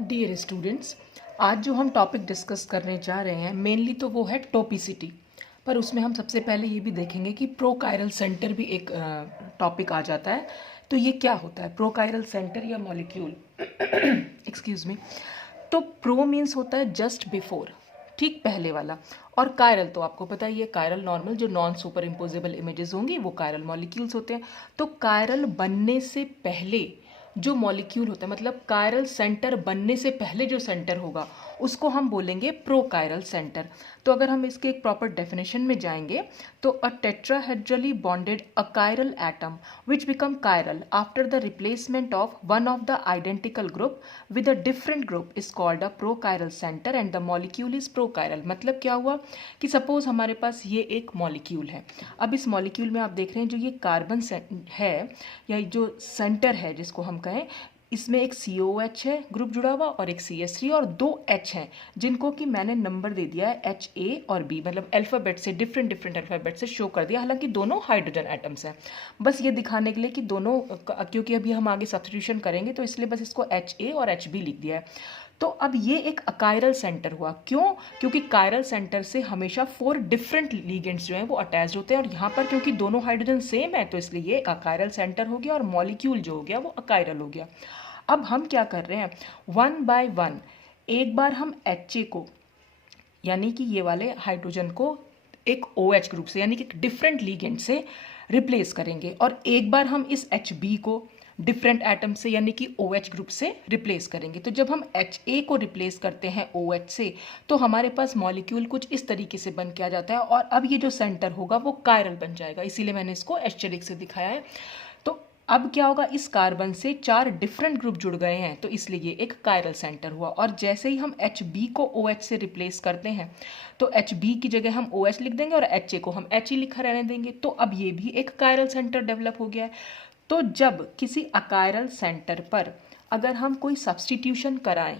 Dear students, आज जो हम टॉपिक डिस्कस करने जा रहे हैं मेनली तो वो है टोपिसिटी। पर उसमें हम सबसे पहले ये भी देखेंगे कि प्रोकायरल सेंटर भी एक टॉपिक आ जाता है। तो ये क्या होता है प्रोकायरल सेंटर या मॉलिक्यूल? Excuse me. तो प्रो मीन्स होता है जस्ट बिफोर, ठीक पहले वाला। और कायरल तो आपको पता ही है, कायरल नॉर्मल जो नॉन सुपर इम्पोजेबल इमेजेस होंगी वो कायरल मॉलिक्यूल्स होते हैं। तो कायरल बनने से पहले जो मॉलिक्यूल होता है, मतलब कायरल सेंटर बनने से पहले जो सेंटर होगा उसको हम बोलेंगे प्रोकायरल सेंटर। तो अगर हम इसके एक प्रॉपर डेफिनेशन में जाएंगे तो a tetrahedrally bonded achiral atom which become chiral after the replacement of one of the identical group with a different group is called a prochiral centre and the molecule is prochiral. मतलब क्या हुआ कि suppose हमारे पास ये एक molecule है। अब इस मॉलिक्यूल में आप देख रहे हैं जो ये कार्बन है या जो सेंटर है जिसको हम कहें, इसमें एक COH है ग्रुप जुड़ा हुआ और एक CH3 और दो H हैं जिनको कि मैंने नंबर दे दिया है HA और B, मतलब अल्फ़ाबेट से डिफरेंट अल्फ़ाबेट से शो कर दिया। हालांकि दोनों हाइड्रोजन एटम्स हैं, बस ये दिखाने के लिए कि दोनों, क्योंकि अभी हम आगे सब्स्टिट्यूशन करेंगे तो इसलिए बस इसको HA और HB लिख दिया है। तो अब ये एक अकायरल सेंटर हुआ। क्यों? क्योंकि कायरल सेंटर से हमेशा 4 डिफरेंट लिगेंड्स जो हैं वो अटैच्ड होते हैं और यहाँ पर क्योंकि दोनों हाइड्रोजन सेम है तो इसलिए ये एक अकायरल सेंटर हो गया और मॉलिक्यूल जो हो गया वो अकायरल हो गया। अब हम क्या कर रहे हैं, वन बाय वन एक बार हम HA को, यानी कि ये वाले हाइड्रोजन को एक OH ग्रुप से यानी कि डिफरेंट लिगेंड से रिप्लेस करेंगे और एक बार हम इस HB को डिफरेंट एटम से यानी कि OH ग्रुप से रिप्लेस करेंगे। तो जब हम HA को रिप्लेस करते हैं OH से तो हमारे पास मॉलिक्यूल कुछ इस तरीके से बन के आ जाता है और अब ये जो सेंटर होगा वो कायरल बन जाएगा, इसीलिए मैंने इसको एस्टेरिक से दिखाया है। तो अब क्या होगा, इस कार्बन से 4 डिफरेंट ग्रुप जुड़ गए हैं तो इसलिए ये एक कायरल सेंटर हुआ। और जैसे ही हम HB को OH से रिप्लेस करते हैं तो HB की जगह हम OH लिख देंगे और HA को हम HE लिखा रहने देंगे, तो अब ये भी एक कायरल सेंटर डेवलप हो गया है। तो जब किसी अकायरल सेंटर पर अगर हम कोई सब्स्टिट्यूशन कराएं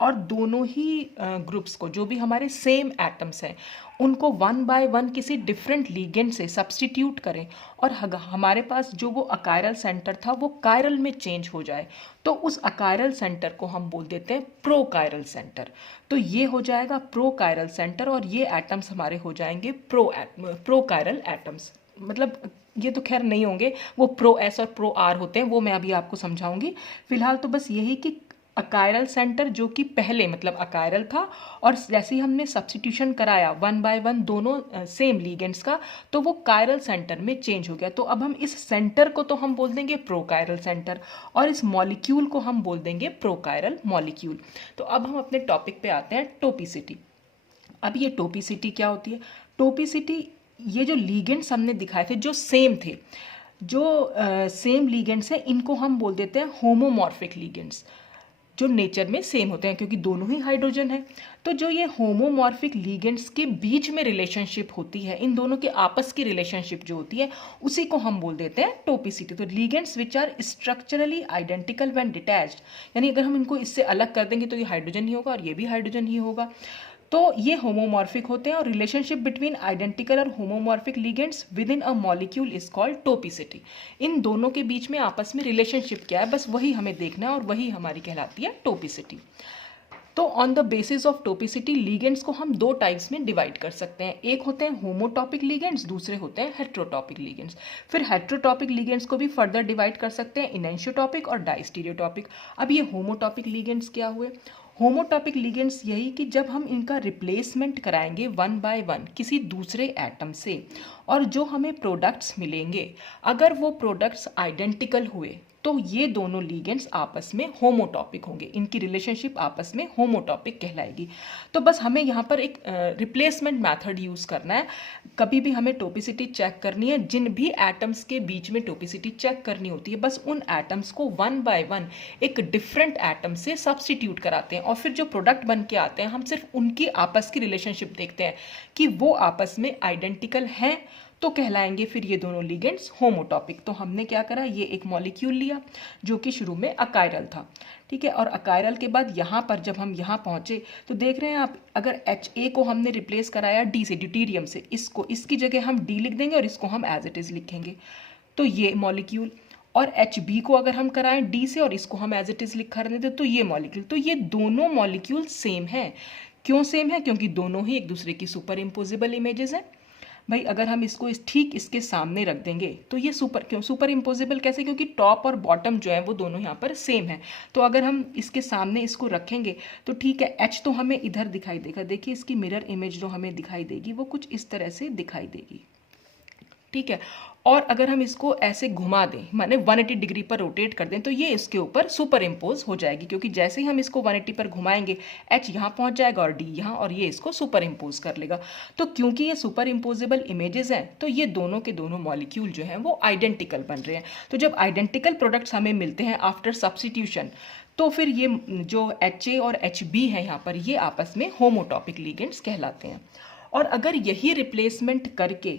और दोनों ही ग्रुप्स को, जो भी हमारे सेम एटम्स हैं, उनको वन बाय वन किसी डिफरेंट लिगेंड से सब्स्टिट्यूट करें और हमारे पास जो वो अकायरल सेंटर था वो कायरल में चेंज हो जाए तो उस अकायरल सेंटर को हम बोल देते हैं प्रोकायरल सेंटर। तो ये हो जाएगा प्रोकायरल सेंटर और ये एटम्स हमारे हो जाएंगे प्रोकायरल एटम्स। मतलब ये तो खैर नहीं होंगे, वो प्रो S और प्रो R होते हैं, वो मैं अभी आपको समझाऊंगी। फिलहाल तो बस यही कि अकायरल सेंटर जो कि पहले मतलब अकायरल था और जैसे ही हमने सब्स्टिट्यूशन कराया वन बाय वन दोनों सेम लिगेंड्स का तो वो कायरल सेंटर में चेंज हो गया। तो अब हम इस सेंटर को तो हम बोल देंगे प्रोकायरल सेंटर और इस मॉलिक्यूल को हम बोल देंगे प्रोकायरल मॉलिक्यूल। तो अब हम अपने टॉपिक पे आते हैं, टोपिसिटी। अब ये टोपिसिटी क्या होती है? टोपिसिटी, ये जो लिगेंड्स हमने दिखाए थे जो सेम थे, जो सेम लिगेंड्स हैं, इनको हम बोल देते हैं होमोमॉर्फिक लिगेंड्स, जो नेचर में सेम होते हैं क्योंकि दोनों ही हाइड्रोजन है। तो जो ये होमोमॉर्फिक लिगेंड्स के बीच में रिलेशनशिप होती है, इन दोनों के आपस की रिलेशनशिप जो होती है उसी को हम बोल देते हैं टोपिसिटी। तो ligands which are structurally identical when detached, यानी अगर हम इनको इससे अलग कर देंगे तो ये हाइड्रोजन ही होगा और ये भी हाइड्रोजन ही होगा। तो ये होमोमॉर्फिक होते हैं और रिलेशनशिप बिटवीन आइडेंटिकल और homomorphic ligands within a molecule is called topicity. इन दोनों के बीच में आपस में रिलेशनशिप क्या है, बस वही हमें देखना है और वही हमारी कहलाती है टोपिसिटी। तो on the basis of topicity ligands को हम दो टाइप्स में डिवाइड कर सकते हैं, एक होते हैं होमोटॉपिक लिगेंड्स, दूसरे होते हैं हेट्रोटॉपिक लिगेंड्स। फिर हेट्रोटॉपिक लिगेंड्स को भी फर्दर डिवाइड कर सकते हैं इनैंशियोटॉपिक और डाइस्टीरियोटॉपिक। अब ये होमोटॉपिक लिगेंड्स क्या हुए? होमोटॉपिक लिगेंड्स यही कि जब हम इनका रिप्लेसमेंट कराएंगे वन बाय वन किसी दूसरे एटम से और जो हमें प्रोडक्ट्स मिलेंगे अगर वो प्रोडक्ट्स आइडेंटिकल हुए तो ये दोनों लिगेंड्स आपस में होमोटॉपिक होंगे, इनकी रिलेशनशिप आपस में होमोटॉपिक कहलाएगी। तो बस हमें यहाँ पर एक रिप्लेसमेंट मेथड यूज़ करना है। कभी भी हमें टोपिसिटी चेक करनी है, जिन भी एटम्स के बीच में टोपिसिटी चेक करनी होती है बस उन एटम्स को वन बाय वन एक डिफरेंट एटम से सब्स्टिट्यूट कराते हैं और फिर जो प्रोडक्ट बन के आते हैं हम सिर्फ उनकी आपस की रिलेशनशिप देखते हैं कि वो आपस में आइडेंटिकल हैं तो कहलाएंगे फिर ये दोनों लिगेंड्स होमोटॉपिक। तो हमने क्या करा, ये एक मॉलिक्यूल लिया जो कि शुरू में अकायरल था, ठीक है, और अकायरल के बाद यहाँ पर जब हम यहाँ पहुँचे तो देख रहे हैं आप, अगर HA को हमने रिप्लेस कराया D से, ड्यूटीरियम से, इसको इसकी जगह हम D लिख देंगे और इसको हम एज इट इज़ लिखेंगे। तो ये मॉलिक्यूल, और एच बी को अगर हम कराएं डी से और इसको हम एज इट इज लिखा रहने दें तो ये मॉलिक्यूल, तो ये दोनों मॉलिक्यूल सेम है। क्यों सेम है? क्योंकि दोनों ही एक दूसरे की सुपर इम्पोजिबल इमेजेस हैं। भाई अगर हम इसको ठीक इसके सामने रख देंगे तो ये सुपर इम्पोजिबल कैसे? क्योंकि टॉप और बॉटम जो है वो दोनों यहाँ पर सेम है। तो अगर हम इसके सामने इसको रखेंगे तो ठीक है, एच तो हमें इधर दिखाई देगा, देखिए इसकी मिरर इमेज जो हमें दिखाई देगी वो कुछ इस तरह से दिखाई देगी, ठीक है। और अगर हम इसको ऐसे घुमा दें, माने 180 डिग्री पर रोटेट कर दें, तो ये इसके ऊपर सुपर इम्पोज हो जाएगी, क्योंकि जैसे ही हम इसको 180 पर घुमाएंगे एच यहाँ पहुँच जाएगा और डी यहाँ, और ये इसको सुपर इम्पोज कर लेगा। तो क्योंकि ये सुपर इम्पोजेबल इमेजेस हैं तो ये दोनों के दोनों मॉलिक्यूल जो हैं वो आइडेंटिकल बन रहे हैं। तो जब आइडेंटिकल प्रोडक्ट्स हमें मिलते हैं आफ्टर सब्स्टिट्यूशन, तो फिर ये जो एच ए और एच बी है यहाँ पर, ये आपस में होमोटॉपिक लिगेंड्स कहलाते हैं। और अगर यही रिप्लेसमेंट करके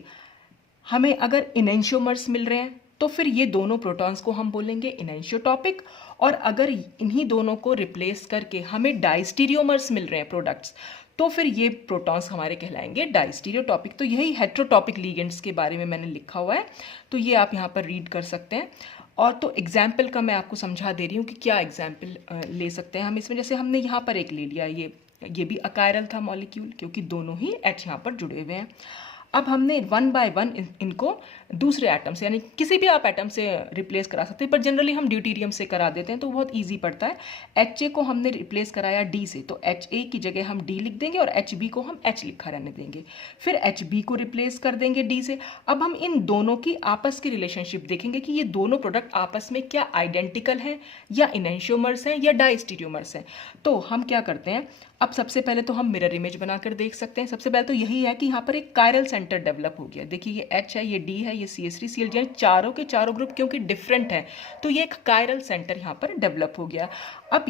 हमें अगर इनेंशियोमर्स मिल रहे हैं तो फिर ये दोनों प्रोटॉन्स को हम बोलेंगे इनेंशियोटॉपिक। और अगर इन्हीं दोनों को रिप्लेस करके हमें डाइस्टीरियोमर्स मिल रहे हैं प्रोडक्ट्स, तो फिर ये प्रोटॉन्स हमारे कहलाएंगे डाइस्टीरियोटॉपिक। तो यही हेट्रोटॉपिक लिगेंड्स के बारे में मैंने लिखा हुआ है, तो ये आप यहाँ पर रीड कर सकते हैं। और तो एग्जाम्पल का मैं आपको समझा दे रही हूँ कि क्या एग्जाम्पल ले सकते हैं हम इसमें। जैसे हमने यहाँ पर एक ले लिया, ये भी अकायरल था मॉलिक्यूल, क्योंकि दोनों ही एच यहाँ पर जुड़े हुए हैं। अब हमने वन बाय वन इनको दूसरे एटम से, यानी किसी भी आप एटम से रिप्लेस करा सकते हैं, पर जनरली हम ड्यूटीरियम से करा देते हैं तो बहुत इजी पड़ता है। एच ए को हमने रिप्लेस कराया डी से, तो एच ए की जगह हम डी लिख देंगे और एच बी को हम एच लिखा रहने देंगे। फिर एच बी को रिप्लेस कर देंगे डी से। अब हम इन दोनों की आपस की रिलेशनशिप देखेंगे कि ये दोनों प्रोडक्ट आपस में क्या आइडेंटिकल हैं, या इनेंशियोमर्स हैं, या डाइस्टीरियोमर्स हैं। तो हम क्या करते हैं, अब सबसे पहले तो हम मिरर इमेज बनाकर देख सकते हैं। सबसे पहले तो यही है कि यहाँ पर एक कायरल सेंटर डेवलप हो गया। देखिए ये H है, ये D है, ये CH3Cl, यानी चारों के चारों ग्रुप क्योंकि डिफरेंट है तो ये एक कायरल सेंटर यहाँ पर डेवलप हो गया। अब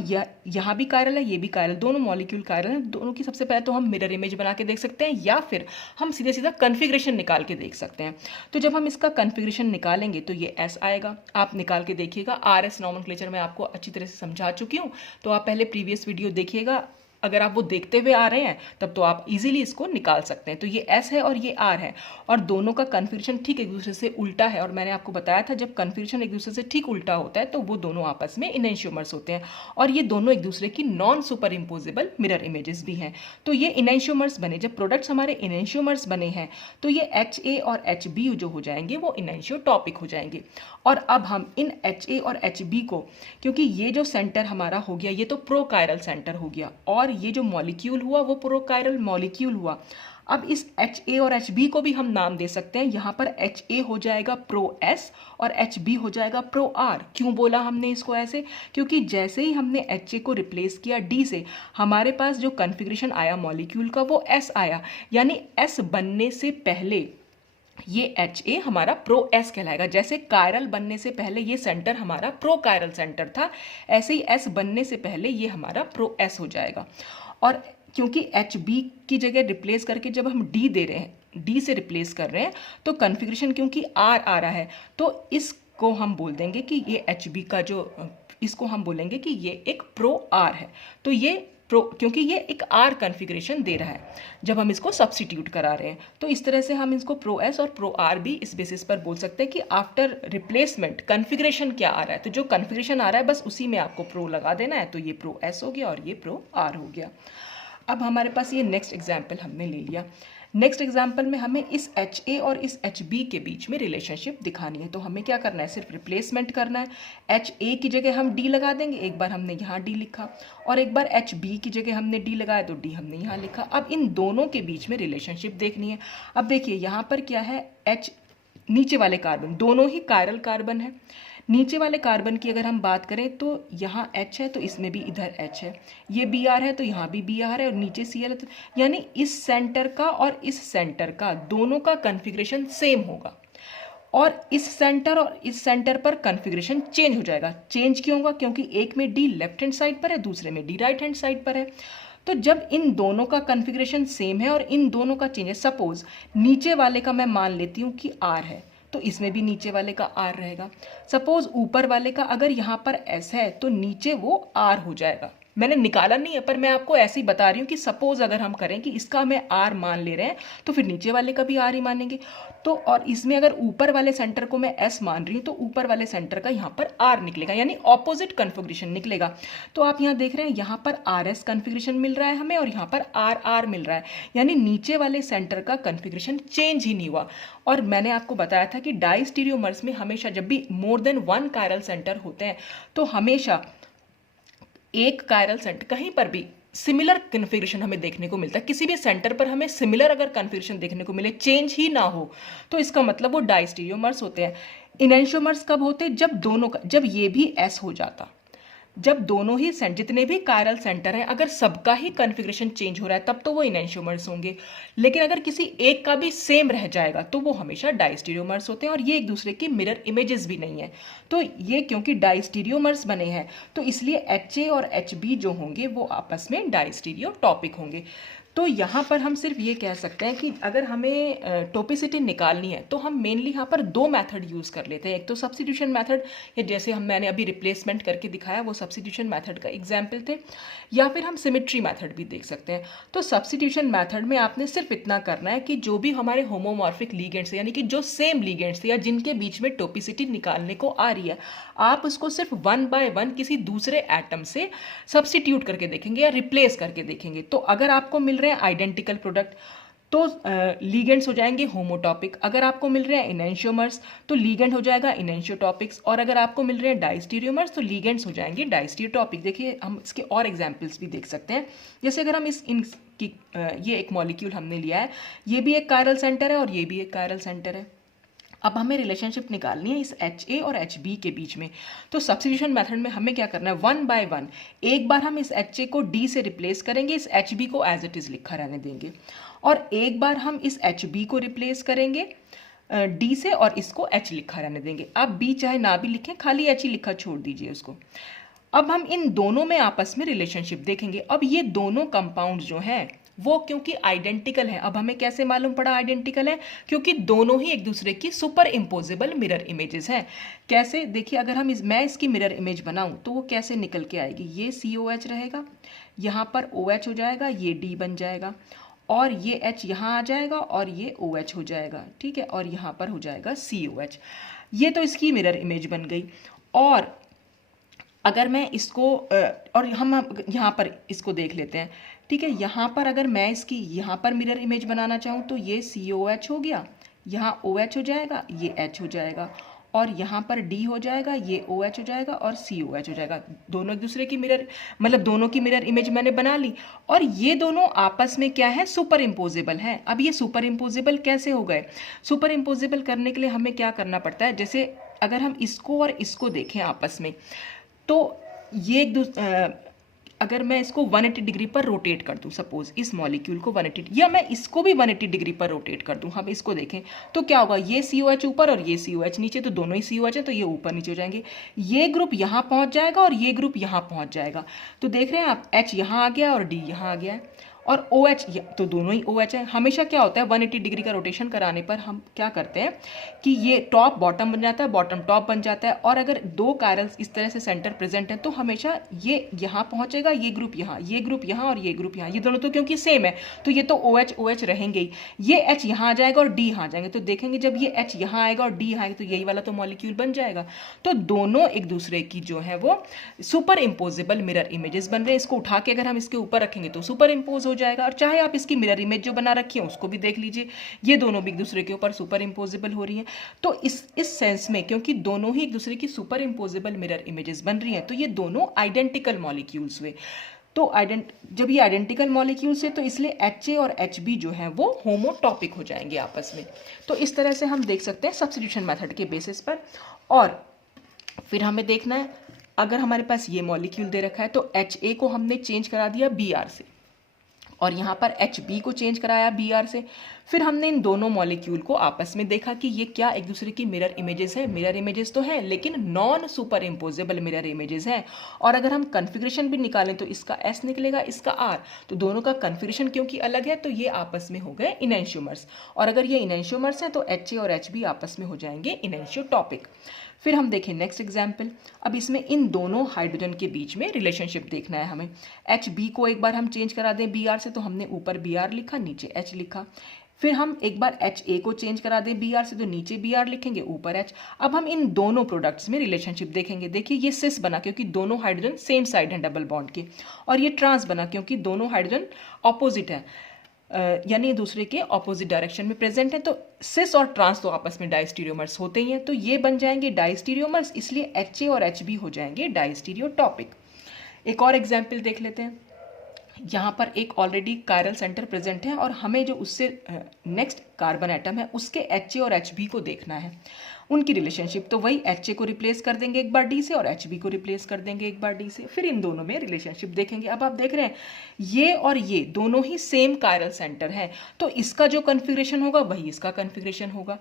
यहाँ भी कायरल है, ये भी कायरल, दोनों मॉलिक्यूल कायरल हैं। दोनों की सबसे पहले तो हम मिरर इमेज बना के देख सकते हैं, या फिर हम सीधे सीधा कन्फिग्रेशन निकाल के देख सकते हैं। तो जब हम इसका कन्फिग्रेशन निकालेंगे तो ये S आएगा, आप निकाल के देखिएगा। RS नॉमेनक्लेचर मैं आपको अच्छी तरह से समझा चुकी हूँ, तो आप पहले प्रीवियस वीडियो देखिएगा। अगर आप वो देखते हुए आ रहे हैं तब तो आप इजीली इसको निकाल सकते हैं। तो ये S है और ये R है, और दोनों का कन्फिग्रेशन ठीक एक दूसरे से उल्टा है। और मैंने आपको बताया था जब कन्फिग्रेशन एक दूसरे से ठीक उल्टा होता है तो वो दोनों आपस में इनेंशियोमर्स होते हैं, और ये दोनों एक दूसरे की non super imposable mirror images भी हैं। तो ये इनेंशियोमर्स बने, जब प्रोडक्ट्स हमारे इनेंशियोमर्स बने हैं तो ये HA और HB जो हो जाएंगे वो इनेंशियोटॉपिक हो जाएंगे। और अब हम इन HA और HB को, क्योंकि ये जो सेंटर हमारा हो गया ये तो प्रोकायरल सेंटर हो गया, और ये जो मॉलिक्यूल हुआ वो प्रोकायरल मॉलिक्यूल हुआ। अब इस HA और HB को भी हम नाम दे सकते हैं। यहाँ पर HA हो जाएगा प्रो S और HB हो जाएगा प्रो R। क्यों बोला हमने इसको ऐसे? क्योंकि जैसे ही हमने HA को रिप्लेस किया D से, हमारे पास जो कन्फिग्रेशन आया मॉलिक्यूल का वो S आया, यानी S बनने से पहले ये HA हमारा प्रो S कहलाएगा। जैसे कायरल बनने से पहले ये सेंटर हमारा प्रो कायरल सेंटर था, ऐसे ही S बनने से पहले ये हमारा प्रो S हो जाएगा। और क्योंकि HB की जगह रिप्लेस करके जब हम D दे रहे हैं, D से रिप्लेस कर रहे हैं, तो कन्फिग्रेशन क्योंकि R आ रहा है तो इसको हम बोल देंगे कि ये HB का जो, इसको हम बोलेंगे कि ये एक प्रो R है। तो ये क्योंकि ये एक R कन्फिग्रेशन दे रहा है जब हम इसको सब्स्टिट्यूट करा रहे हैं। तो इस तरह से हम इसको प्रो S और प्रो R भी इस बेसिस पर बोल सकते हैं कि आफ्टर रिप्लेसमेंट कन्फिग्रेशन क्या आ रहा है, तो जो कन्फिग्रेशन आ रहा है बस उसी में आपको प्रो लगा देना है। तो ये प्रो S हो गया और ये प्रो R हो गया। अब हमारे पास ये नेक्स्ट एग्जाम्पल हमने ले लिया। नेक्स्ट एग्जाम्पल में हमें इस HA और इस HB के बीच में रिलेशनशिप दिखानी है। तो हमें क्या करना है, सिर्फ रिप्लेसमेंट करना है। HA की जगह हम D लगा देंगे, एक बार हमने यहाँ D लिखा, और एक बार HB की जगह हमने D लगाया तो D हमने यहाँ लिखा। अब इन दोनों के बीच में रिलेशनशिप देखनी है। अब देखिए यहाँ पर क्या है, नीचे वाले कार्बन दोनों ही कायरल कार्बन है। नीचे वाले कार्बन की अगर हम बात करें तो यहाँ H है तो इसमें भी इधर H है, ये Br है तो यहाँ भी Br है, और नीचे Cl है, तो यानी इस सेंटर का और इस सेंटर का दोनों का कन्फिग्रेशन सेम होगा, और इस सेंटर पर कन्फिग्रेशन चेंज हो जाएगा। चेंज क्यों होगा? क्योंकि एक में D लेफ्ट हैंड साइड पर है, दूसरे में D राइट हैंड साइड पर है। तो जब इन दोनों का कन्फिग्रेशन सेम है और इन दोनों का चेंज है, सपोज नीचे वाले का मैं मान लेती हूँ कि R है तो इसमें भी नीचे वाले का R रहेगा। सपोज ऊपर वाले का अगर यहाँ पर S है तो नीचे वो R हो जाएगा। मैंने निकाला नहीं है, पर मैं आपको ऐसे ही बता रही हूँ कि सपोज अगर हम करें कि इसका हमें आर मान ले रहे हैं तो फिर नीचे वाले का भी आर ही मानेंगे। तो और इसमें अगर ऊपर वाले सेंटर को मैं एस मान रही हूँ तो ऊपर वाले सेंटर का यहाँ पर आर निकलेगा, यानी ऑपोजिट कन्फिग्रेशन निकलेगा। तो आप यहाँ देख रहे हैं यहाँ पर आर एस कन्फिग्रेशन मिल रहा है हमें और यहाँ पर आर आर मिल रहा है, यानी नीचे वाले सेंटर का कन्फिग्रेशन चेंज ही नहीं हुआ। और मैंने आपको बताया था कि डाइस्टीरियोमर्स में हमेशा जब भी more than one chiral centre होते हैं तो हमेशा एक कायरल सेंटर कहीं पर भी सिमिलर कन्फिग्रेशन हमें देखने को मिलता है। किसी भी सेंटर पर हमें सिमिलर अगर कन्फिग्रेशन देखने को मिले, चेंज ही ना हो, तो इसका मतलब वो डाइस्टीरियोमर्स होते हैं। इनेंशियोमर्स कब होते? जब दोनों का, जब ये भी एस हो जाता, जब दोनों ही जितने भी कायरल सेंटर हैं अगर सबका ही कन्फिग्रेशन चेंज हो रहा है तब तो वो इनेंशियोमर्स होंगे। लेकिन अगर किसी एक का भी सेम रह जाएगा तो वो हमेशा डाइस्टीरियोमर्स होते हैं, और ये एक दूसरे की मिरर इमेजेस भी नहीं है। तो ये क्योंकि डाइस्टीरियोमर्स बने हैं तो इसलिए एच ए और एच बी जो होंगे वो आपस में डाइस्टीरियोटॉपिक होंगे। तो यहाँ पर हम सिर्फ ये कह सकते हैं कि अगर हमें टोपिसिटी निकालनी है तो हम मेनली यहाँ पर दो मेथड यूज़ कर लेते हैं। एक तो सब्स्टिट्यूशन मेथड, या जैसे मैंने अभी रिप्लेसमेंट करके दिखाया वो सब्स्टिट्यूशन मेथड का एग्जाम्पल थे, या फिर हम सिमेट्री मेथड भी देख सकते हैं। तो सब्स्टिट्यूशन मेथड में आपने सिर्फ इतना करना है कि जो भी हमारे होमोमॉर्फिक लिगेंड्स यानी कि जो सेम लिगेंड्स या जिनके बीच में टोपिसिटी निकालने को आ रही है, आप उसको सिर्फ वन बाय वन किसी दूसरे एटम से सब्स्टिट्यूट करके देखेंगे या रिप्लेस करके देखेंगे। तो अगर आपको मिल रहे हैं आइडेंटिकल प्रोडक्ट तो लीगेंड्स हो जाएंगे होमोटॉपिक। अगर आपको मिल रहे हैं इनेंशियोमर्स तो लीगेंड हो जाएगा इनेंशियोटॉपिक्स, और अगर आपको मिल रहे हैं डाइस्टीरियोमर्स तो लीगेंड्स हो जाएंगे डाइस्टीरियोटॉपिक। देखिए हम इसके और एग्जांपल्स भी देख सकते हैं। जैसे अगर हम ये एक मॉलिक्यूल हमने लिया है, ये भी एक कायरल सेंटर है और ये भी एक कायरल सेंटर है। अब हमें रिलेशनशिप निकालनी है इस एच ए और एच बी के बीच में। तो सब्स्टिट्यूशन मेथड में हमें क्या करना है, वन बाय वन एक बार हम इस एच ए को डी से रिप्लेस करेंगे, इस एच बी को एज इट इज़ लिखा रहने देंगे, और एक बार हम इस एच बी को रिप्लेस करेंगे डी से और इसको एच लिखा रहने देंगे। आप बी चाहे ना भी लिखें, खाली एच ही लिखा छोड़ दीजिए उसको। अब हम इन दोनों में आपस में रिलेशनशिप देखेंगे। अब ये दोनों कंपाउंड जो हैं वो क्योंकि आइडेंटिकल है, अब हमें कैसे मालूम पड़ा आइडेंटिकल है, क्योंकि दोनों ही एक दूसरे की सुपर इम्पोजेबल मिरर इमेजेस हैं। कैसे? देखिए अगर मैं इसकी मिरर इमेज बनाऊं तो वो कैसे निकल के आएगी, ये COH रहेगा, यहाँ पर OH हो जाएगा, ये D बन जाएगा, और ये H यहाँ आ जाएगा और ये OH हो जाएगा, ठीक है, और यहाँ पर हो जाएगा COH। ये तो इसकी मिरर इमेज बन गई। और अगर मैं इसको और हम यहाँ पर इसको देख लेते हैं, ठीक है, यहाँ पर अगर मैं इसकी यहाँ पर मिरर इमेज बनाना चाहूँ तो ये COH हो गया, यहाँ OH हो जाएगा, ये H हो जाएगा, और यहाँ पर D हो जाएगा, ये OH हो जाएगा और COH हो जाएगा। दोनों एक दूसरे की मिरर, मतलब दोनों की मिरर इमेज मैंने बना ली, और ये दोनों आपस में क्या है, सुपर इम्पोजेबल है। अब ये सुपर इम्पोजेबल कैसे हो गए? सुपर इम्पोजेबल करने के लिए हमें क्या करना पड़ता है, जैसे अगर हम इसको और इसको देखें आपस में, तो ये अगर मैं इसको 180 डिग्री पर रोटेट कर दूं, सपोज इस मॉलिक्यूल को 180, या मैं इसको भी 180 डिग्री पर रोटेट कर दूं, हम इसको देखें तो क्या होगा, ये COH ऊपर और ये COH नीचे, तो दोनों ही COH है तो ये ऊपर नीचे हो जाएंगे। ये ग्रुप यहाँ पहुँच जाएगा और ये ग्रुप यहाँ पहुँच जाएगा। तो देख रहे हैं आप, H यहाँ आ गया और D यहाँ आ गया है, और OH तो दोनों ही OH है। हमेशा क्या होता है, 180 डिग्री का रोटेशन कराने पर हम क्या करते हैं कि ये टॉप बॉटम बन जाता है, बॉटम टॉप बन जाता है, और अगर दो कायरल्स इस तरह से सेंटर प्रेजेंट है तो हमेशा ये यहाँ पहुँचेगा, ये ग्रुप यहाँ, ये ग्रुप यहाँ और ये ग्रुप यहाँ, ये दोनों तो क्योंकि सेम है तो ये तो OH रहेंगे ही। ये H यहाँ आ जाएगा और D यहाँ आ जाएंगे, तो देखेंगे जब ये H यहाँ आएगा और D आएगा तो यही वाला तो मॉलिक्यूल बन जाएगा। तो दोनों एक दूसरे की जो है वो सुपर इम्पोजेबल मिरर इमेजेस बन रहे हैं। इसको उठा के अगर हम इसके ऊपर रखेंगे तो सुपर इम्पोज हो जाएगा, और चाहे आप इसकी मिरर इमेज जो बना रखी है उसको भी देख लीजिए, ये दोनों भी एक दूसरे के ऊपर सुपर इम्पोजेबल हो रही हैं। तो इस सेंस में क्योंकि दोनों ही एक दूसरे की सुपर इम्पोजेबल मिरर इमेजेस बन रही हैं तो ये दोनों आइडेंटिकल मॉलिक्यूल्स हुए। तो जब ये आइडेंटिकल मॉलिक्यूल्स है तो इसलिए HA और HB जो है वो होमोटॉपिक हो जाएंगे आपस में। तो इस तरह से हम देख सकते हैं सब्स्टिट्यूशन मेथड के बेसिस पर। और फिर हमें देखना है, अगर हमारे पास ये मॉलिक्यूल दे रखा है तो HA को हमने चेंज करा दिया Br से, और यहाँ पर HB को चेंज कराया Br से, फिर हमने इन दोनों मॉलिक्यूल को आपस में देखा कि ये क्या एक दूसरे की मिरर इमेजेस है। मिरर इमेजेस तो है लेकिन non super imposable mirror images हैं। और अगर हम कन्फिग्रेशन भी निकालें तो इसका S निकलेगा, इसका R, तो दोनों का कन्फिग्रेशन क्योंकि अलग है तो ये आपस में हो गए इनैंशियोमर्स। और अगर ये इनैंशियोमर्स हैं तो HA और HB आपस में हो जाएंगे इनैंशियोटॉपिक। फिर हम देखें नेक्स्ट एग्जाम्पल। अब इसमें इन दोनों हाइड्रोजन के बीच में रिलेशनशिप देखना है हमें। HB को एक बार हम चेंज करा दें Br से, तो हमने ऊपर Br लिखा, नीचे H लिखा। फिर हम एक बार HA को चेंज करा दें Br से, तो नीचे Br लिखेंगे, ऊपर H। अब हम इन दोनों प्रोडक्ट्स में रिलेशनशिप देखेंगे। देखिए ये सिस बना क्योंकि दोनों हाइड्रोजन सेम साइड हैं डबल बॉन्ड के, और ये ट्रांस बना क्योंकि दोनों हाइड्रोजन ऑपोजिट है, यानी दूसरे के ऑपोजिट डायरेक्शन में प्रेजेंट है। तो सिस और ट्रांस तो आपस में डाइस्टीरियोमर्स होते ही हैं, तो ये बन जाएंगे डाइस्टीरियोमर्स, इसलिए HA और HB हो जाएंगे डाइस्टीरियोटॉपिक। एक और एग्जाम्पल देख लेते हैं। यहाँ पर एक ऑलरेडी कायरल सेंटर प्रेजेंट है और हमें जो उससे नेक्स्ट कार्बन एटम है उसके HA और HB को देखना है, उनकी रिलेशनशिप। तो वही HA को रिप्लेस कर देंगे एक बार D से और HB को रिप्लेस कर देंगे एक बार D से, फिर इन दोनों में रिलेशनशिप देखेंगे। अब आप देख रहे हैं ये और ये दोनों ही सेम कायरल सेंटर है, तो इसका जो कन्फिग्रेशन होगा वही इसका कन्फिग्रेशन होगा।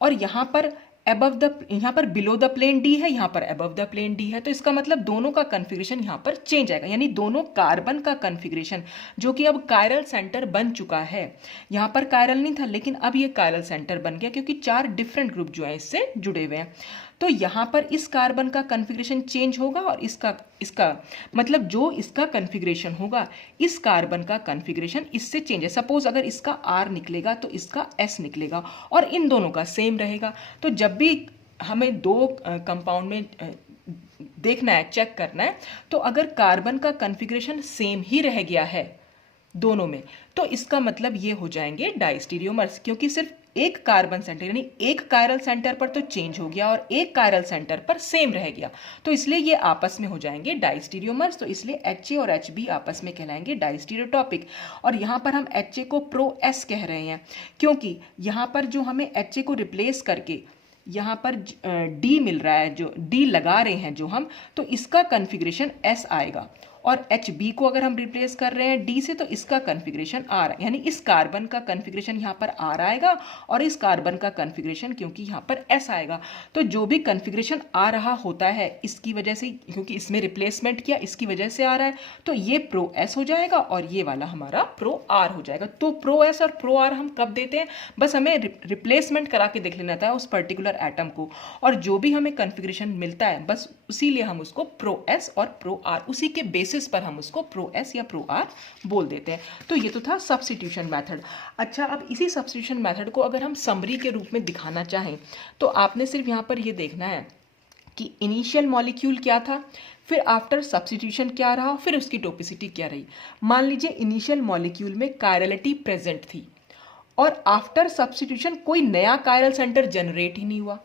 और यहाँ पर यहाँ पर बिलो द प्लेन D है, यहाँ पर अबव द प्लेन D है, तो इसका मतलब दोनों का कन्फिग्रेशन यहाँ पर चेंज आएगा, यानी दोनों कार्बन का कन्फिग्रेशन जो कि अब कायरल सेंटर बन चुका है। यहाँ पर कायरल नहीं था लेकिन अब ये कायरल सेंटर बन गया क्योंकि 4 डिफरेंट ग्रुप जो है इससे जुड़े हुए हैं। तो यहाँ पर इस कार्बन का कन्फिग्रेशन चेंज होगा और इसका मतलब जो इसका कन्फिग्रेशन होगा, इस कार्बन का कन्फिग्रेशन इससे चेंज है। सपोज अगर इसका R निकलेगा तो इसका S निकलेगा और इन दोनों का सेम रहेगा। तो जब भी हमें दो कंपाउंड में देखना है, चेक करना है, तो अगर कार्बन का कन्फिग्रेशन सेम ही रह गया है दोनों में, तो इसका मतलब ये हो जाएंगे डाइस्टीरियोमर्स, क्योंकि सिर्फ एक कार्बन सेंटर यानी एक कायरल सेंटर पर तो चेंज हो गया और एक कायरल सेंटर पर सेम रह गया, तो इसलिए ये आपस में हो जाएंगे डाइस्टीरियोमर्स। तो इसलिए HA और HB आपस में कहलाएंगे डाइस्टीरियोटॉपिक। और यहाँ पर हम HA को प्रो S कह रहे हैं क्योंकि यहाँ पर जो हमें HA को रिप्लेस करके यहाँ पर D मिल रहा है, जो D लगा रहे हैं जो हम, तो इसका कन्फिग्रेशन S आएगा। और HB को अगर हम रिप्लेस कर रहे हैं D से, तो इसका कन्फिग्रेशन R, यानी इस कार्बन का कन्फिग्रेशन यहाँ पर R आएगा और इस कार्बन का कन्फिग्रेशन क्योंकि यहाँ पर S आएगा। तो जो भी कन्फिग्रेशन आ रहा होता है इसकी वजह से, क्योंकि इसमें रिप्लेसमेंट किया इसकी वजह से आ रहा है, तो ये प्रो S हो जाएगा और ये वाला हमारा प्रो R हो जाएगा। तो प्रो S और प्रो R हम कब देते हैं, बस हमें रिप्लेसमेंट करा के देख लेना था उस पर्टिकुलर एटम को, और जो भी हमें कन्फिग्रेशन मिलता है बस उसीलिए हम उसको प्रो S और प्रो R, उसी के बेसिस पर हम उसको प्रो S या प्रो R बोल देते हैं। तो ये तो था सब्स्टिट्यूशन मेथड। अच्छा, अब इसी सब्स्टिट्यूशन मेथड को अगर हम समरी के रूप में दिखाना चाहें तो आपने सिर्फ यहाँ पर ये देखना है कि इनिशियल मॉलिक्यूल क्या था, फिर आफ्टर सब्स्टिट्यूशन क्या रहा, फिर उसकी टोपिसिटी क्या रही। मान लीजिए इनिशियल मॉलिक्यूल में कायरलिटी प्रेजेंट थी और आफ्टर सब्स्टिट्यूशन कोई नया कायरल सेंटर जनरेट ही नहीं हुआ,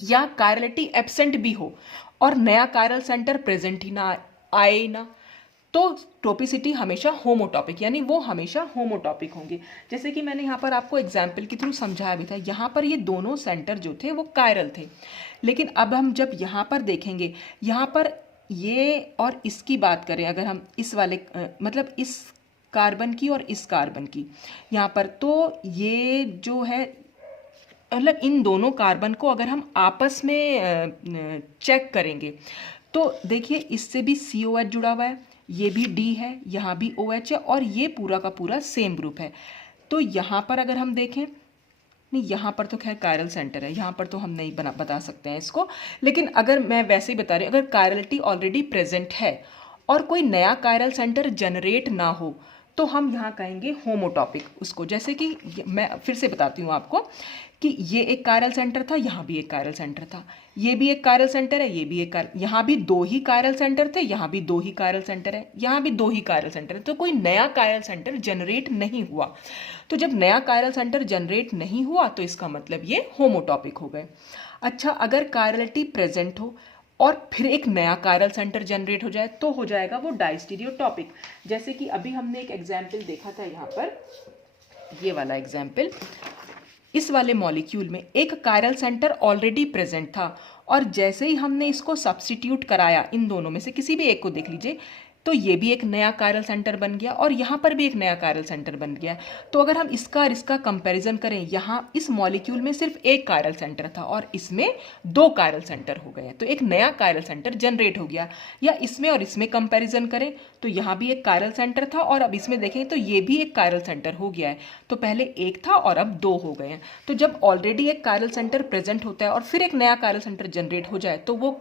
या कायरलिटी एब्सेंट भी हो और नया कायरल सेंटर प्रेजेंट ही ना आए ना, तो टोपिसिटी हमेशा होमोटॉपिक, यानी वो हमेशा होमोटॉपिक होंगे। जैसे कि मैंने यहाँ पर आपको एग्जाम्पल के थ्रू समझाया भी था, यहाँ पर ये दोनों सेंटर जो थे वो कायरल थे, लेकिन अब हम जब यहाँ पर देखेंगे, यहाँ पर ये और इसकी बात करें, अगर हम इस वाले मतलब इस कार्बन की और इस कार्बन की यहाँ पर, तो ये जो है मतलब इन दोनों कार्बन को अगर हम आपस में चेक करेंगे तो देखिए इससे भी COH जुड़ा हुआ है, ये भी D है, यहाँ भी OH है और ये पूरा का पूरा सेम ग्रुप है। तो यहाँ पर अगर हम देखें, नहीं यहाँ पर तो खैर कायरल सेंटर है, यहाँ पर तो हम नहीं बता सकते हैं इसको, लेकिन अगर मैं वैसे ही बता रही हूँ, अगर कायरलिटी ऑलरेडी प्रेजेंट है और कोई नया कायरल सेंटर जनरेट ना हो तो हम यहाँ कहेंगे होमोटॉपिक उसको। जैसे कि मैं फिर से बताती हूँ आपको कि ये एक कायरल सेंटर था, यहाँ भी एक कायरल सेंटर था, ये भी एक कायरल सेंटर है, ये भी एक यहाँ भी 2 ही कायरल सेंटर थे, यहाँ भी 2 ही कायरल सेंटर है, यहाँ भी 2 ही कायरल सेंटर है, तो कोई नया कायरल सेंटर जनरेट नहीं हुआ। तो जब नया कायरल सेंटर जनरेट नहीं हुआ तो इसका मतलब ये होमोटॉपिक हो गए। अच्छा, अगर कायरलिटी प्रेजेंट हो और फिर एक नया कायरल सेंटर जनरेट हो जाए तो हो जाएगा वो डाइस्टीरियोटॉपिक। जैसे कि अभी हमने एक एग्जाम्पल देखा था यहाँ पर, ये वाला एग्जाम्पल, इस वाले मॉलिक्यूल में एक कायरल सेंटर ऑलरेडी प्रेजेंट था और जैसे ही हमने इसको सब्स्टिट्यूट कराया, इन दोनों में से किसी भी एक को देख लीजिए, तो ये भी एक नया कायरल सेंटर बन गया और यहाँ पर भी एक नया कायरल सेंटर बन गया। तो अगर हम इसका और इसका कंपैरिजन करें, यहाँ इस मॉलिक्यूल में सिर्फ एक कायरल सेंटर था और इसमें 2 कायरल सेंटर हो गए, तो एक नया कायरल सेंटर जनरेट हो गया। या इसमें और इसमें कंपैरिजन करें तो यहाँ भी एक कायरल सेंटर था और अब इसमें देखें तो ये भी एक कायरल सेंटर हो गया है। तो पहले एक था और अब 2 हो गए हैं। तो जब ऑलरेडी एक कायरल सेंटर प्रेजेंट होता है और फिर एक नया कायरल सेंटर जनरेट हो जाए तो वो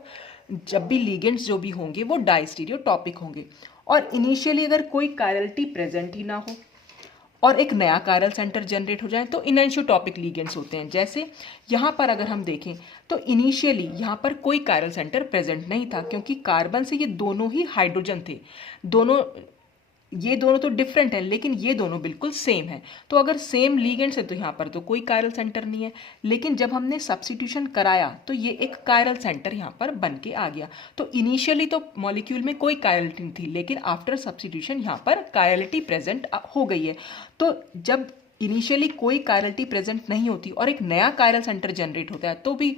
जब भी लिगेंड्स जो भी होंगे वो डायस्टीरियोटॉपिक होंगे। और इनिशियली अगर कोई कायरलिटी प्रेजेंट ही ना हो और एक नया कायरल सेंटर जनरेट हो जाए तो इनएंशियोटॉपिक लिगेंड्स होते हैं। जैसे यहाँ पर अगर हम देखें तो इनिशियली यहाँ पर कोई कायरल सेंटर प्रेजेंट नहीं था, क्योंकि कार्बन से ये दोनों ही हाइड्रोजन थे। ये दोनों तो डिफरेंट हैं लेकिन ये दोनों बिल्कुल सेम है। तो अगर सेम लिगेंड्स है तो यहाँ पर तो कोई कायरल सेंटर नहीं है। लेकिन जब हमने सब्स्टिट्यूशन कराया तो ये एक कायरल सेंटर यहाँ पर बन के आ गया। तो इनिशियली तो मॉलिक्यूल में कोई कायरलिटी नहीं थी, लेकिन आफ्टर सब्स्टिट्यूशन यहाँ पर कायरलिटी प्रेजेंट हो गई है। तो जब इनिशियली कोई कायरलिटी प्रेजेंट नहीं होती और एक नया कायरल सेंटर जनरेट होता है तो भी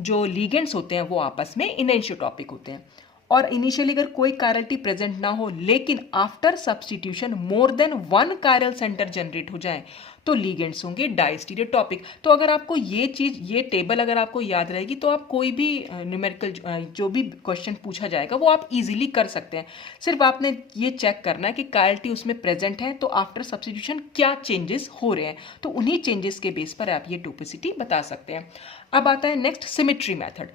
जो लिगेंड्स होते हैं वो आपस में इनएंशियोटॉपिक होते हैं। और इनिशियली अगर कोई कायरलिटी प्रेजेंट ना हो लेकिन after substitution more than 1 chiral centre generate हो जाए तो लिगेंड्स होंगे डायस्टीरियोटॉपिक। तो अगर आपको ये टेबल अगर आपको याद रहेगी तो आप कोई भी न्यूमेरिकल जो भी क्वेश्चन पूछा जाएगा वो आप इजीली कर सकते हैं। सिर्फ आपने ये चेक करना है कि कायरलिटी उसमें प्रेजेंट है तो आफ्टर सब्स्टिट्यूशन क्या चेंजेस हो रहे हैं, तो उन्हीं चेंजेस के बेस पर आप ये टोपिसिटी बता सकते हैं। अब आता है next symmetry method.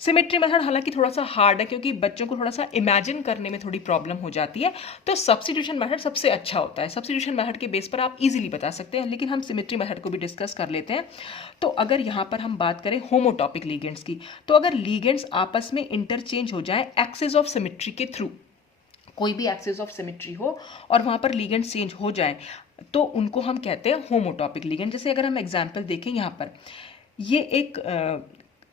Symmetry method हालांकि थोड़ा सा हार्ड है क्योंकि बच्चों को थोड़ा सा इमेजिन करने में थोड़ी प्रॉब्लम हो जाती है। तो सब्स्टिट्यूशन मेथड सबसे अच्छा होता है। सब्स्टिट्यूशन मेथड के बेस पर आप इजीली बता सकते हैं, लेकिन हम सिमेट्री मेथड को भी डिस्कस कर लेते हैं। तो अगर यहाँ पर हम बात करें होमोटॉपिक लिगेंड्स की, तो अगर लिगेंड्स आपस में इंटरचेंज हो जाए एक्सिस ऑफ सिमेट्री के थ्रू, कोई भी एक्सिस ऑफ सिमेट्री हो और वहाँ पर लिगेंड्स चेंज हो जाए तो उनको हम कहते हैं होमोटॉपिक लिगेंड। जैसे अगर हम एग्जाम्पल देखें, यहाँ पर ये एक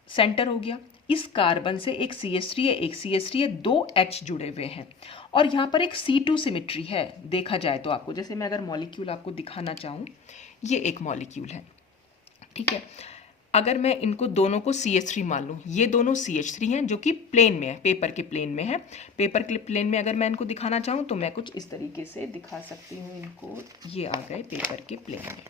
सेंटर हो गया, इस कार्बन से एक CH3 है, एक CH3 है, 2 H जुड़े हुए हैं और यहाँ पर एक C2 सिमेट्री है देखा जाए तो आपको। जैसे मैं अगर मॉलिक्यूल आपको दिखाना चाहूँ, ये एक मॉलिक्यूल है, ठीक है। अगर मैं इनको दोनों को CH3 मान लूँ, ये दोनों CH3 हैं जो कि प्लेन में है, पेपर के प्लेन में है। पेपर के प्लेन में अगर मैं इनको दिखाना चाहूँ तो मैं कुछ इस तरीके से दिखा सकती हूँ इनको। ये आ गए पेपर के प्लेन में,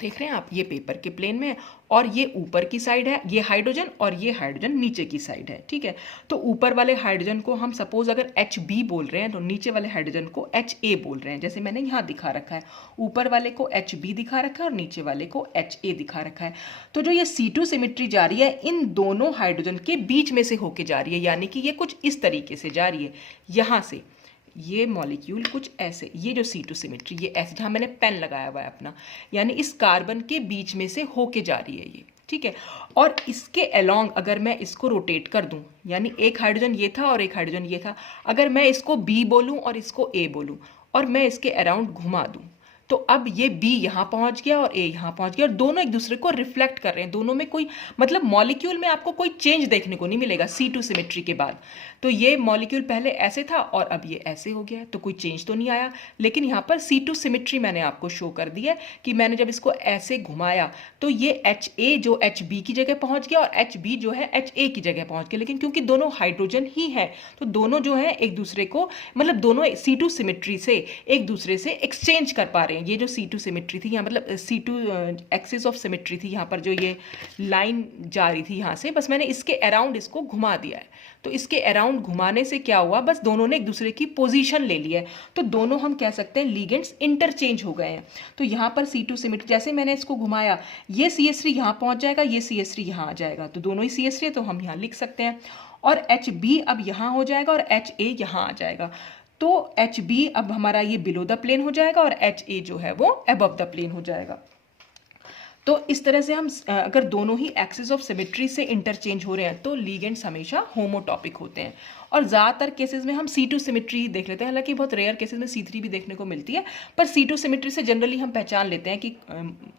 देख रहे हैं आप, ये पेपर के प्लेन में है और ये ऊपर की साइड है, ये हाइड्रोजन और ये हाइड्रोजन नीचे की साइड है, ठीक है। तो ऊपर वाले हाइड्रोजन को हम सपोज अगर HB बोल रहे हैं तो नीचे वाले हाइड्रोजन को HA बोल रहे हैं। जैसे मैंने यहाँ दिखा रखा है, ऊपर वाले को HB दिखा रखा है और नीचे वाले को HA दिखा रखा है। तो जो ये C2 सिमेट्री जा रही है इन दोनों हाइड्रोजन के बीच में से होके जा रही है, यानी कि ये कुछ इस तरीके से जा रही है। यहाँ से ये मॉलिक्यूल कुछ ऐसे, ये जो C2 सिमेट्री ये ऐसे, जहाँ मैंने पेन लगाया हुआ है अपना, यानी इस कार्बन के बीच में से होके जा रही है ये, ठीक है। और इसके अलोंग अगर मैं इसको रोटेट कर दूं, यानी एक हाइड्रोजन ये था और एक हाइड्रोजन ये था, अगर मैं इसको B बोलूं और इसको A बोलूं और मैं इसके अराउंड घुमा दूं तो अब ये B यहाँ पहुँच गया और A यहाँ पहुँच गया और दोनों एक दूसरे को रिफ्लेक्ट कर रहे हैं। दोनों में कोई मतलब मॉलिक्यूल में आपको कोई चेंज देखने को नहीं मिलेगा C2 सिमेट्री के बाद। तो ये मॉलिक्यूल पहले ऐसे था और अब ये ऐसे हो गया, तो कोई चेंज तो नहीं आया। लेकिन यहाँ पर C2 सिमेट्री मैंने आपको शो कर दी है कि मैंने जब इसको ऐसे घुमाया तो ये HA जो HB की जगह पहुँच गया और HB जो है HA की जगह पहुँच गया। लेकिन क्योंकि दोनों हाइड्रोजन ही है तो दोनों जो है एक दूसरे को, मतलब दोनों C2 सिमेट्री से एक दूसरे से एक्सचेंज कर पा रहे हैं। ये जो C2 सिमेट्री थी यहाँ, मतलब C2 एक्सिस ऑफ सिमेट्री थी, यहाँ पर जो ये लाइन जा रही थी यहाँ से, बस मैंने इसके अराउंड इसको घुमा दिया है। तो इसके अराउंड घुमाने से क्या हुआ, बस दोनों ने एक दूसरे की पोजीशन ले ली है। तो दोनों हम कह सकते हैं लिगेंड्स इंटरचेंज हो गए हैं। तो यहाँ पर C2 सिमेट्री, जैसे मैंने इसको घुमाया ये CH3 यहाँ पहुँच जाएगा, ये CH3 यहाँ आ जाएगा, तो दोनों ही CH3 तो हम यहाँ लिख सकते हैं। और HB अब यहाँ हो जाएगा और HA यहाँ आ जाएगा। तो HB अब हमारा ये बिलो द प्लेन हो जाएगा और HA जो है वो अबव द प्लेन हो जाएगा। तो इस तरह से हम अगर दोनों ही एक्सिस ऑफ सिमेट्री से इंटरचेंज हो रहे हैं तो लिगेंड्स हमेशा होमोटॉपिक होते हैं। और ज़्यादातर केसेस में हम C2 सिमेट्री ही देख लेते हैं, हालांकि बहुत रेयर केसेस में C3 भी देखने को मिलती है, पर C2 सिमेट्री से जनरली हम पहचान लेते हैं कि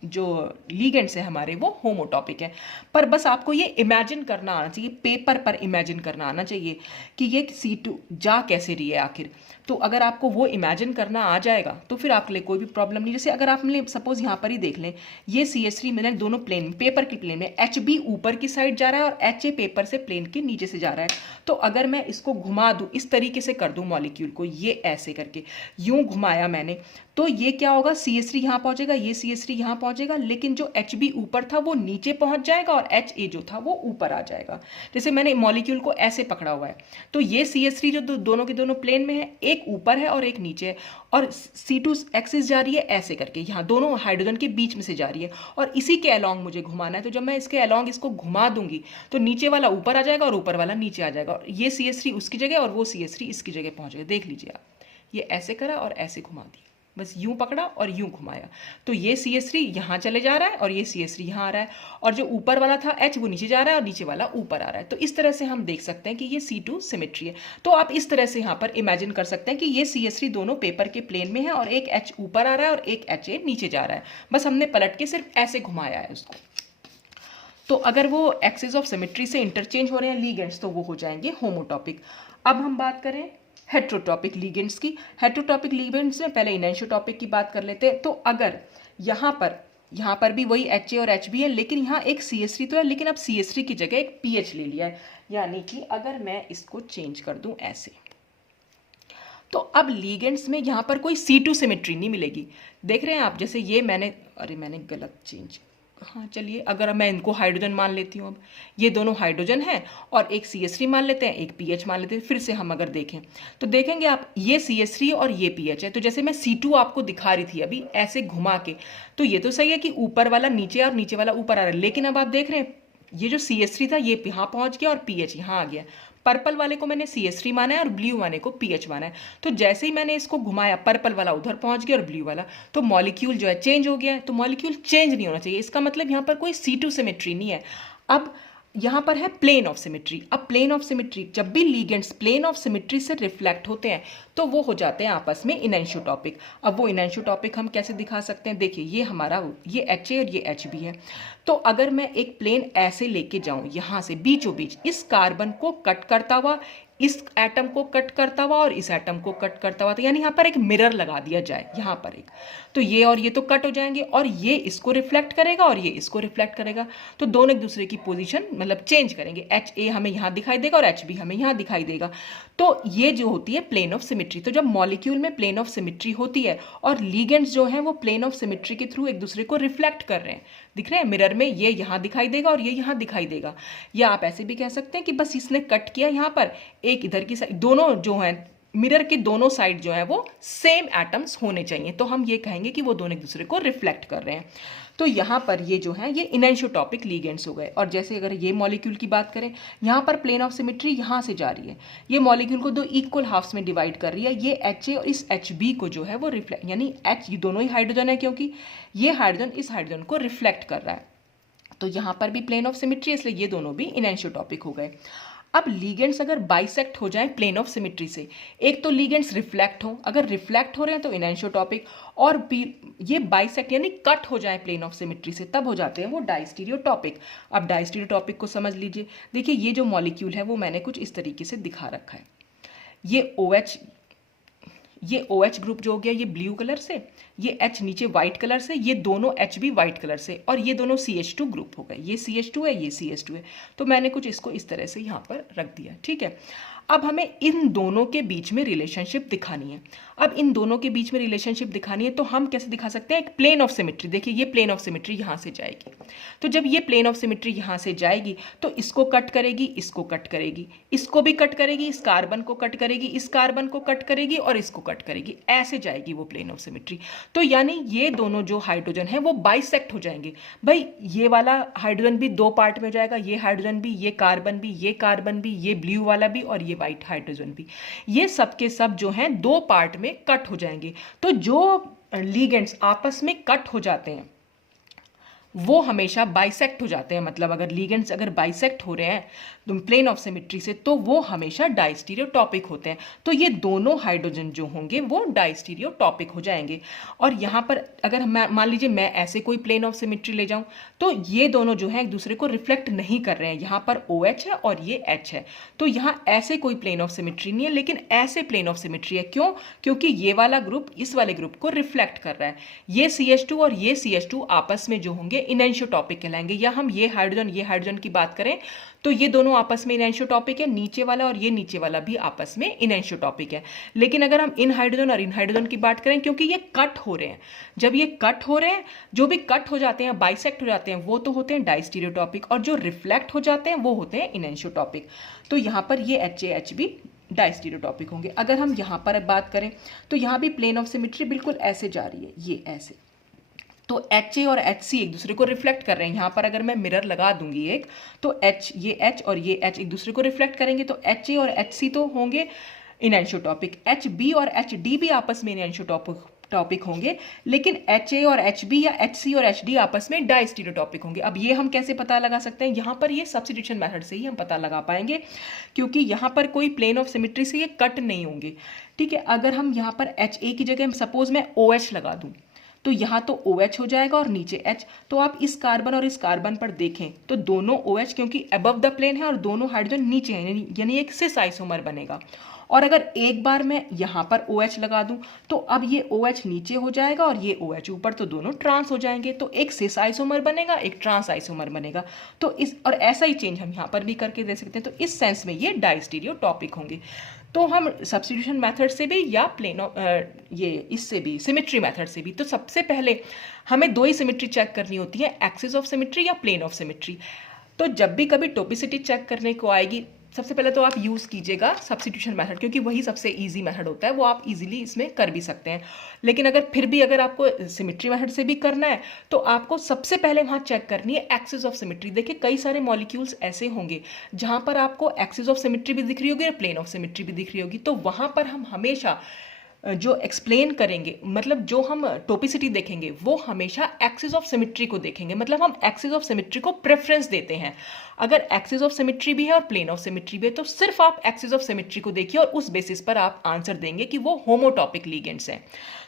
जो लिगेंड्स है हमारे वो होमोटॉपिक है। पर बस आपको ये इमेजिन करना आना चाहिए, पेपर पर इमेजिन करना आना चाहिए कि ये C2 जा कैसे रही है आखिर। तो अगर आपको वो इमेजिन करना आ जाएगा तो फिर आपके लिए कोई भी प्रॉब्लम नहीं। जैसे अगर आपने सपोज यहाँ पर ही देख लें, ये CH3 मैंने दोनों प्लेन पेपर के प्लेन में, HB ऊपर की साइड जा रहा है और HA पेपर से प्लेन के नीचे से जा रहा है। तो अगर मैं इसको इसको घुमा दूँ, इस तरीके से कर दूँ मॉलिक्यूल को, ये ऐसे करके यूं घुमाया मैंने, तो ये क्या होगा, CH3 यहाँ पहुँचेगा, ये CH3 यहाँ पहुँचेगा, लेकिन जो HB ऊपर था वो नीचे पहुँच जाएगा और HA जो था वो ऊपर आ जाएगा। जैसे मैंने मॉलिक्यूल को ऐसे पकड़ा हुआ है, तो ये CH3 जो दोनों के दोनों प्लेन में है, एक ऊपर है और एक नीचे है, और C2 एक्सिस जा रही है ऐसे करके, यहाँ दोनों हाइड्रोजन के बीच में से जा रही है, और इसी के अलॉन्ग मुझे घुमाना है। तो जब मैं इसके अलॉन्ग इसको घुमा दूंगी तो नीचे वाला ऊपर आ जाएगा और ऊपर वाला नीचे आ जाएगा, और ये CH3 उसकी जगह और वो CH3 इसकी जगह पहुंच गया। देख लीजिए आप, ये ऐसे करा और ऐसे घुमा दिया, बस यूं पकड़ा और यूं घुमाया, तो ये CH3 यहाँ चले जा रहा है और ये CH3 यहाँ आ रहा है, और जो ऊपर वाला था H वो नीचे जा रहा है और नीचे वाला ऊपर आ रहा है। तो इस तरह से हम देख सकते हैं कि ये C2 सिमेट्री है। तो आप इस तरह से यहाँ पर इमेजिन कर सकते हैं कि ये CH3 दोनों पेपर के प्लेन में है और एक H ऊपर आ रहा है और एक HA नीचे जा रहा है, बस हमने पलट के सिर्फ ऐसे घुमाया है उसको। तो अगर वो एक्सिस ऑफ सिमेट्री से इंटरचेंज हो रहे हैं लिगेंड्स तो वो हो जाएंगे होमोटॉपिक। अब हम बात करें हेट्रोटॉपिक लिगेंड्स की। हेट्रोटॉपिक लिगेंड्स में पहले इनैनिसोटॉपिक की बात कर लेते हैं। तो अगर यहाँ पर भी वही HA और HB है, लेकिन यहाँ एक CH3 तो है, लेकिन अब CH3 की जगह एक PH ले लिया है, यानी कि अगर मैं इसको चेंज कर दूं ऐसे, तो अब लिगेंड्स में यहाँ पर कोई C2 सिमेट्री नहीं मिलेगी। देख रहे हैं आप, जैसे ये मैंने गलत चेंज, हाँ चलिए, अगर मैं इनको हाइड्रोजन मान लेती हूँ, अब ये दोनों हाइड्रोजन हैं और एक CH3 मान लेते हैं, एक PH मान लेते हैं। फिर से हम अगर देखें तो देखेंगे आप, ये CH3 और ये PH है। तो जैसे मैं C2 आपको दिखा रही थी अभी ऐसे घुमा के, तो ये तो सही है कि ऊपर वाला नीचे और नीचे वाला ऊपर आ रहा है, लेकिन अब आप देख रहे हैं ये जो CH3 था ये यहाँ पहुँच गया और PH यहाँ आ गया। पर्पल वाले को मैंने CH3 माना है और ब्लू वाले को PH माना है। तो जैसे ही मैंने इसको घुमाया, पर्पल वाला उधर पहुंच गया और ब्लू वाला, तो मॉलिक्यूल जो है चेंज हो गया है। तो मॉलिक्यूल चेंज नहीं होना चाहिए, इसका मतलब यहाँ पर कोई C2 सिमेट्री नहीं है। अब यहाँ पर है प्लेन ऑफ सिमेट्री। अब प्लेन ऑफ सिमेट्री, जब भी लिगेंड्स प्लेन ऑफ सिमेट्री से रिफ्लेक्ट होते हैं तो वो हो जाते हैं आपस में इनैनिसोटॉपिक। अब वो इनैनिसोटॉपिक हम कैसे दिखा सकते हैं, देखिए ये हमारा ये HA और ये HB है। तो अगर मैं एक प्लेन ऐसे लेके जाऊं, यहाँ से बीचों बीच इस कार्बन को कट करता हुआ, इस एटम को कट करता हुआ और इस एटम को कट करता हुआ, तो यानी यहाँ पर एक मिरर लगा दिया जाए यहाँ पर एक, तो ये और ये तो कट हो जाएंगे और ये इसको रिफ्लेक्ट करेगा और ये इसको रिफ्लेक्ट करेगा, तो दोनों एक दूसरे की पोजीशन मतलब चेंज करेंगे। HA हमें यहाँ दिखाई देगा और HB हमें यहाँ दिखाई देगा। तो ये जो होती है प्लेन ऑफ सिमेट्री। तो जब मॉलिक्यूल में प्लेन ऑफ सिमेट्री होती है और लिगेंड्स जो हैं वो प्लेन ऑफ सिमेट्री के थ्रू एक दूसरे को रिफ्लेक्ट कर रहे हैं, दिख रहे हैं मिरर में, ये यहाँ दिखाई देगा और ये यहाँ दिखाई देगा। या आप ऐसे भी कह सकते हैं कि बस इसने कट किया यहाँ पर, एक इधर की साइड, दोनों जो हैं मिरर के दोनों साइड जो है वो सेम एटम्स होने चाहिए, तो हम ये कहेंगे कि वो दोनों एक दूसरे को रिफ्लेक्ट कर रहे हैं। तो यहाँ पर ये जो है ये इनैनिसोटॉपिक लिगेंड्स हो गए। और जैसे अगर ये मॉलिक्यूल की बात करें, यहाँ पर प्लेन ऑफ सिमेट्री यहाँ से जा रही है, ये मॉलिक्यूल को दो इक्वल हाफ्स में डिवाइड कर रही है। ये HA और इस HB को जो है वो रिफ्लेक्ट, यानी H ये दोनों ही हाइड्रोजन है क्योंकि ये हाइड्रोजन इस हाइड्रोजन को रिफ्लेक्ट कर रहा है, तो यहाँ पर भी प्लेन ऑफ सिमेट्री, इसलिए ये दोनों भी इनैनिसोटॉपिक हो गए। अब लिगेंड्स अगर बाइसेक्ट हो जाएं प्लेन ऑफ सिमेट्री से, एक तो लिगेंड्स रिफ्लेक्ट हो, अगर रिफ्लेक्ट हो रहे हैं तो इनैनिसोटॉपिक, और ये बाइसेक्ट यानी कट हो जाए प्लेन ऑफ सिमेट्री से, तब हो जाते हैं वो डायस्टीरियोटॉपिक। अब डायस्टीरियोटॉपिक को समझ लीजिए, देखिए ये जो मॉलिक्यूल है वो मैंने कुछ इस तरीके से दिखा रखा है। ये OH ग्रुप जो हो गया ये ब्लू कलर से, ये H नीचे वाइट कलर से, ये दोनों HB वाइट कलर से, और ये दोनों CH2 ग्रुप हो गए, ये CH2 है ये CH2 है। तो मैंने कुछ इसको इस तरह से यहाँ पर रख दिया, ठीक है। अब हमें इन दोनों के बीच में रिलेशनशिप दिखानी है। अब इन दोनों के बीच में रिलेशनशिप दिखानी है तो हम कैसे दिखा सकते हैं, एक प्लेन ऑफ सिमेट्री। देखिए ये प्लेन ऑफ सिमेट्री यहाँ से जाएगी, तो जब ये प्लेन ऑफ सिमेट्री यहाँ से जाएगी तो इसको कट करेगी, इसको कट करेगी, इसको भी कट करेगी, इस कार्बन को कट करेगी, इस कार्बन को कट करेगी और इसको कट करेगी, ऐसे जाएगी वो प्लेन ऑफ सिमेट्री। तो यानी ये दोनों जो हाइड्रोजन है वो बाइसेक्ट हो जाएंगे। भाई ये वाला हाइड्रोजन भी दो पार्ट में हो जाएगा, ये हाइड्रोजन भी, ये कार्बन भी, ये कार्बन भी, ये ब्लू वाला भी और ये वाइट हाइड्रोजन भी, ये सब के सब जो हैं दो पार्ट में कट हो जाएंगे। तो जो लिगेंड्स आपस में कट हो जाते हैं वो हमेशा बाइसेक्ट हो जाते हैं। मतलब अगर लिगेंड्स अगर बाइसेक्ट हो रहे हैं प्लेन ऑफ सिमेट्री से तो वो हमेशा डायस्टीरियोटॉपिक होते हैं। तो ये दोनों हाइड्रोजन जो होंगे वो डायस्टीरियोटॉपिक हो जाएंगे। और यहाँ पर अगर मान लीजिए मैं ऐसे कोई प्लेन ऑफ सिमेट्री ले जाऊँ तो ये दोनों जो है एक दूसरे को रिफ्लेक्ट नहीं कर रहे हैं, यहाँ पर OH है और ये H है, तो यहाँ ऐसे कोई प्लेन ऑफ सिमेट्री नहीं है, लेकिन ऐसे प्लेन ऑफ सिमेट्री है। क्यों? क्योंकि ये वाला ग्रुप इस वाले ग्रुप को रिफ्लेक्ट कर रहा है। ये CH2 और ये CH2 आपस में जो होंगे इनएंशियोटॉपिक कहलाएंगे। या हम ये हाइड्रोजन की बात करें तो ये दोनों आपस में इनएंशियोटॉपिक है, नीचे वाला और ये नीचे वाला भी आपस में इनएंशियोटॉपिक है। लेकिन अगर हम इन हाइड्रोजन और इन हाइड्रोजन की बात करें, क्योंकि ये कट हो रहे हैं, जब ये कट हो रहे हैं, जो भी कट हो जाते हैं, बाइसेक्ट हो जाते हैं, वो तो होते हैं डाइस्टीरियोटॉपिक, और जो रिफ्लेक्ट हो जाते हैं वो होते हैं इनएंशियोटॉपिक। तो यहाँ पर ये HAH भी डाइस्टीरियोटॉपिक होंगे। अगर हम यहाँ पर बात करें तो यहाँ भी प्लेन ऑफ सिमेट्री बिल्कुल ऐसे जा रही है, ये ऐसे, तो HA और HC एक दूसरे को रिफ्लेक्ट कर रहे हैं। यहाँ पर अगर मैं मिरर लगा दूंगी एक, तो ये H और ये H एक दूसरे को रिफ्लेक्ट करेंगे, तो HA और HC तो होंगे इनएंशियोटॉपिक, HB और HD भी आपस में इनएंशियोटॉपिक होंगे, लेकिन HA और HB या HC और HD आपस में डाइस्टीरियोटॉपिक होंगे। अब ये हम कैसे पता लगा सकते हैं? यहाँ पर ये सब्स्टिट्यूशन मेथड से ही हम पता लगा पाएंगे, क्योंकि यहाँ पर कोई प्लेन ऑफ सिमेट्री से ये कट नहीं होंगे। ठीक है, अगर हम यहाँ पर HA की जगह सपोज मैं OH लगा दूँ, तो यहाँ तो OH हो जाएगा और नीचे H। तो आप इस कार्बन और इस कार्बन पर देखें तो दोनों OH क्योंकि अबव द प्लेन है और दोनों हाइड्रोजन नीचे हैं, यानी एक सिस आइसोमर बनेगा। और अगर एक बार मैं यहाँ पर OH लगा दूं तो अब ये OH नीचे हो जाएगा और ये OH ऊपर, तो दोनों ट्रांस हो जाएंगे, तो एक सिस आइसोमर बनेगा, एक ट्रांस आइसोमर बनेगा। तो इस और ऐसा ही चेंज हम यहाँ पर भी करके दे सकते हैं। तो इस सेंस में ये डाइस्टीरियोटॉपिक होंगे। तो हम सब्स्टिट्यूशन मेथड से भी या ये इससे भी सिमेट्री मेथड से भी, तो सबसे पहले हमें दो ही सिमेट्री चेक करनी होती है, एक्सिस ऑफ सिमेट्री या प्लेन ऑफ सिमेट्री। तो जब भी कभी टोपिसिटी चेक करने को आएगी, सबसे पहले तो आप यूज़ कीजिएगा सब्स्टिट्यूशन मेथड, क्योंकि वही सबसे इजी मेथड होता है, वो आप इजीली इसमें कर भी सकते हैं। लेकिन अगर आपको सिमेट्री मेथड से भी करना है तो आपको सबसे पहले वहाँ चेक करनी है एक्सिस ऑफ सिमेट्री। देखिए कई सारे मॉलिक्यूल्स ऐसे होंगे जहाँ पर आपको एक्सिस ऑफ सिमेट्री भी दिख रही होगी और प्लेन ऑफ सिमेट्री भी दिख रही होगी, तो वहाँ पर हम हमेशा जो एक्सप्लेन करेंगे, मतलब जो हम टोपिसिटी देखेंगे, वो हमेशा एक्सिस ऑफ सिमेट्री को देखेंगे। मतलब हम एक्सिस ऑफ सिमेट्री को प्रेफरेंस देते हैं। अगर एक्सिस ऑफ सिमेट्री भी है और प्लेन ऑफ सिमेट्री भी है, तो सिर्फ आप एक्सिस ऑफ सिमेट्री को देखिए और उस बेसिस पर आप आंसर देंगे कि वो होमोटॉपिक लिगेंड्स हैं।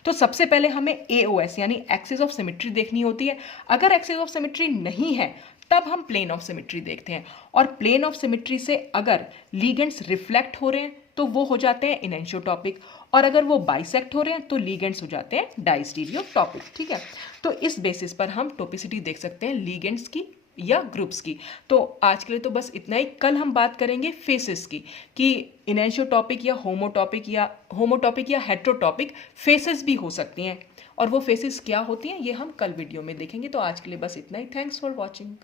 तो सबसे पहले हमें AOS यानी एक्सिस ऑफ सिमेट्री देखनी होती है। अगर एक्सिस ऑफ सिमेट्री नहीं है तब हम प्लेन ऑफ सिमेट्री देखते हैं, और प्लेन ऑफ सिमेट्री से अगर लिगेंड्स रिफ्लेक्ट हो रहे हैं तो वो हो जाते हैं इनएंशियोटॉपिक, और अगर वो बाइसेक्ट हो रहे हैं तो लिगेंड्स हो जाते हैं डाइस्टीरियोटॉपिक। ठीक है, तो इस बेसिस पर हम टोपिसिटी देख सकते हैं लिगेंड्स की या ग्रुप्स की। तो आज के लिए तो बस इतना ही। कल हम बात करेंगे फेसेस की, कि इनएंशियोटॉपिक या होमोटॉपिक या हेट्रोटॉपिक फेसेस भी हो सकती हैं, और वो फेसेस क्या होती हैं ये हम कल वीडियो में देखेंगे। तो आज के लिए बस इतना ही। Thanks for watching.